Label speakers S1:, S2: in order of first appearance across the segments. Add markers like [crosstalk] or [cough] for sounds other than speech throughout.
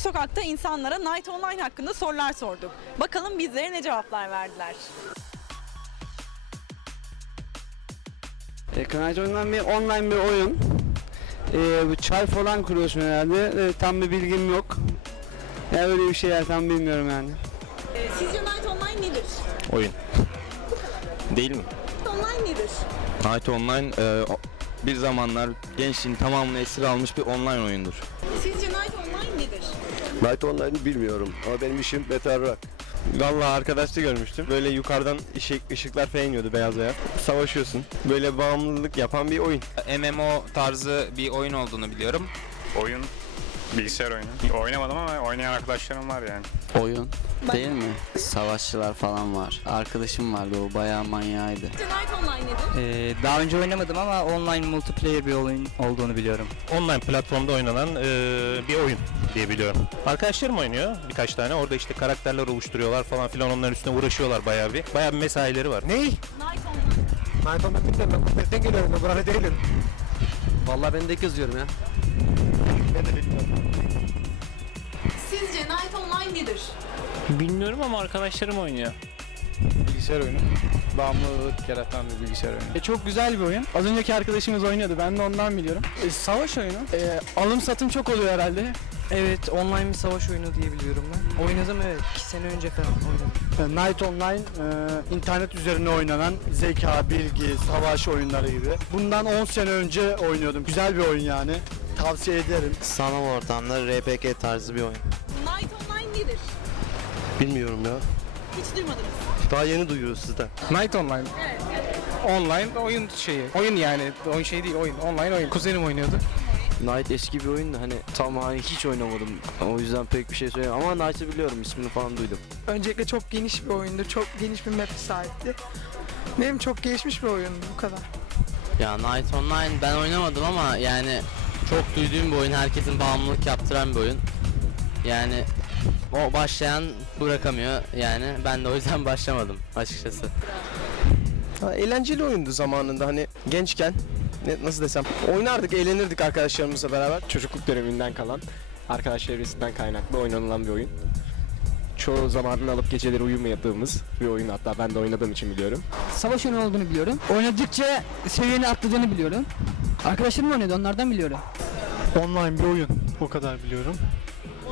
S1: sokakta insanlara Night Online hakkında sorular sorduk. Bakalım bizlere ne cevaplar verdiler.
S2: E, Knight oynanan bir online bir oyun. E, bu çay falan kuruyorsun herhalde. E, tam bir bilgim yok. Ya öyle bir şey tam bilmiyorum yani.
S1: Ee, sizce Night Online nedir?
S3: Oyun. Değil mi?
S1: Online nedir?
S3: Night Online e, bir zamanlar gençliğin tamamını esir almış bir online oyundur.
S1: Sizce Night?
S4: Night Online'ı bilmiyorum ama benim işim Better Rock.
S5: Vallahi arkadaşta görmüştüm. Böyle yukarıdan ışık, ışıklar falan iniyordu beyaz beyaz. Savaşıyorsun. Böyle bağımlılık yapan bir oyun.
S6: MMO tarzı bir oyun olduğunu biliyorum.
S7: Oyun, bilgisayar oyunu. Oynamadım ama oynayan arkadaşlarım var yani.
S8: Oyun değil mi? Savaşçılar falan var. Arkadaşım vardı o bayağı manyağıydı.
S1: Online nedir?
S9: Ee, daha önce oynamadım ama online multiplayer bir oyun olduğunu biliyorum.
S10: online platformda oynanan e, bir oyun diye biliyorum. Arkadaşlarım oynuyor birkaç tane. Orada işte karakterler oluşturuyorlar falan filan onların üstüne uğraşıyorlar bayağı bir. Bayağı bir mesaileri var.
S1: Night Online.
S5: Night Online bilmiyorum. Ben geliyorum. Ben değilim.
S2: Vallahi ben de yazıyorum ya.
S5: Ben de bilmiyorum.
S1: Sizce Night Online nedir?
S10: Bilmiyorum ama arkadaşlarım oynuyor.
S5: Bilgisayar oyunu. Bağımlılık yaratan bir bilgisayar oyunu.
S2: E, çok güzel bir oyun. Az önceki arkadaşımız oynuyordu. Ben de ondan biliyorum. E, savaş oyunu. E, alım satım çok oluyor herhalde.
S9: Evet online bir savaş oyunu diye biliyorum ben. Oynadım evet 2 sene önce falan oynadım.
S2: E, Night Online e, internet üzerine oynanan zeka, bilgi, savaş oyunları gibi. Bundan 10 sene önce oynuyordum. Güzel bir oyun yani. Tavsiye ederim.
S8: Sanal ortamda RPG tarzı bir oyun.
S1: Night Online nedir?
S4: Bilmiyorum ya.
S1: Hiç duymadınız.
S4: Daha yeni duyuyoruz sizden.
S5: Night Online. Online oyun şeyi. Oyun yani. Oyun şey değil oyun. Online oyun. Kuzenim oynuyordu.
S8: Night eski bir oyun da hani tam hani hiç oynamadım. O yüzden pek bir şey söyleyemem ama Knight'ı biliyorum ismini falan duydum.
S11: Öncelikle çok geniş bir oyundu. Çok geniş bir map sahipti. Benim çok gelişmiş bir oyundu bu kadar.
S8: Ya Night Online ben oynamadım ama yani çok duyduğum bir oyun. Herkesin bağımlılık yaptıran bir oyun. Yani o başlayan bırakamıyor yani ben de o yüzden [laughs] başlamadım açıkçası.
S5: Ha, eğlenceli oyundu zamanında hani gençken ne, nasıl desem oynardık eğlenirdik arkadaşlarımızla beraber çocukluk döneminden kalan arkadaş çevresinden kaynaklı oynanılan bir oyun. Çoğu zamanını alıp geceleri uyumadığımız bir oyun hatta ben de oynadığım için biliyorum.
S11: Savaş oyunu olduğunu biliyorum. Oynadıkça seviyeni atladığını biliyorum. Arkadaşlarım oynadı onlardan biliyorum.
S10: Online bir oyun o kadar biliyorum.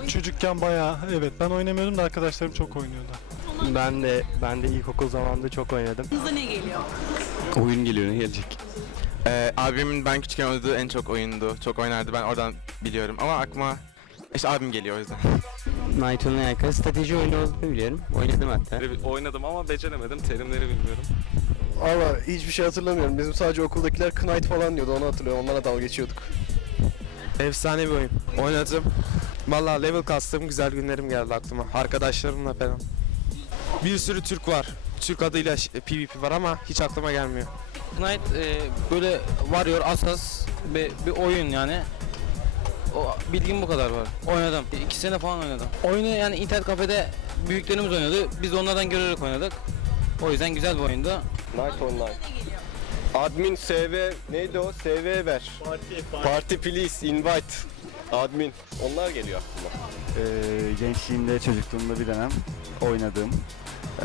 S10: Çocukken bayağı evet ben oynamıyordum da arkadaşlarım çok oynuyordu.
S5: Ben de ben de ilkokul zamanında çok oynadım.
S1: Aklınıza ne geliyor?
S8: Oyun geliyor ne gelecek?
S3: E, abimin ben küçükken oynadığı en çok oyundu. Çok oynardı ben oradan biliyorum ama aklıma işte abim geliyor o yüzden.
S8: Night Online alakalı strateji oyunu olduğunu biliyorum. Oynadım hatta.
S3: Oynadım ama beceremedim terimleri bilmiyorum.
S4: Valla hiçbir şey hatırlamıyorum. Bizim sadece okuldakiler Knight falan diyordu onu hatırlıyorum. Onlara dalga geçiyorduk.
S5: Efsane bir oyun. Oynadım. Vallahi level kastım güzel günlerim geldi aklıma. Arkadaşlarımla falan. Bir sürü Türk var. Türk adıyla PvP var ama hiç aklıma gelmiyor.
S9: Knight e, böyle varıyor asas bir, bir oyun yani. O bilgim bu kadar var. Oynadım. 2 sene falan oynadım. Oyunu yani internet kafede büyüklerimiz oynadı. Biz de onlardan görerek oynadık. O yüzden güzel bir oyundu.
S4: Night Online. Admin SV neydi o? SV ver. Party, party please invite. Admin. Onlar geliyor aklıma.
S2: Ee, gençliğimde, çocukluğumda bir dönem oynadığım, ee,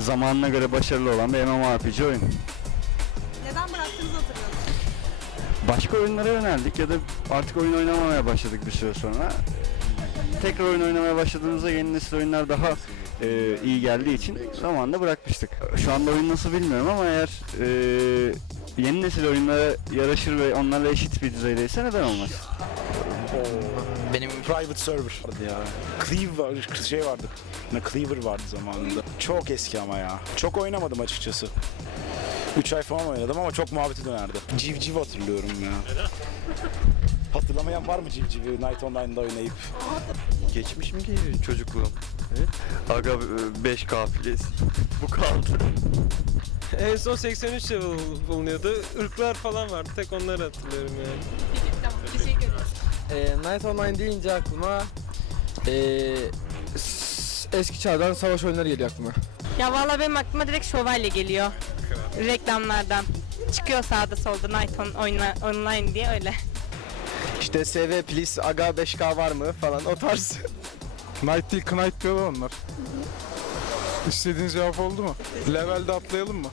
S2: zamanına göre başarılı olan bir MMORPG oyun.
S1: Neden bıraktığınızı hatırlıyorum.
S2: Başka oyunlara yöneldik ya da artık oyun oynamamaya başladık bir süre sonra. Tekrar oyun oynamaya başladığımızda yeni nesil oyunlar daha ee, iyi geldiği için zamanında bırakmıştık. Şu anda oyun nasıl bilmiyorum ama eğer ee, yeni nesil oyunlara yaraşır ve onlarla eşit bir düzeydeyse neden olmaz?
S8: Benim
S4: Private server vardı ya. Cleave var, şey vardı. Ne Cleaver vardı zamanında. Çok eski ama ya. Çok oynamadım açıkçası. 3 ay falan oynadım ama çok muhabbeti dönerdi. Civciv hatırlıyorum ya. Hatırlamayan var mı Civciv'i Night Online'da oynayıp?
S3: Geçmiş mi ki çocukluğum? Evet. Aga 5 kafilesi. Bu kaldı.
S5: En son 83 level bulunuyordu. Irklar falan vardı. Tek onları hatırlıyorum yani.
S1: Tamam, teşekkür ederim.
S9: Night Online deyince aklıma eski çağdan savaş oyunları geliyor aklıma.
S11: Ya vallahi benim aklıma direkt şövalye geliyor. Reklamlardan. Çıkıyor sağda solda Night on, oyna, Online diye öyle.
S5: DSV please aga 5K var mı falan o tarz. [laughs]
S12: Night değil Knight diyorlar onlar. İstediğiniz cevap oldu mu? Levelde atlayalım mı?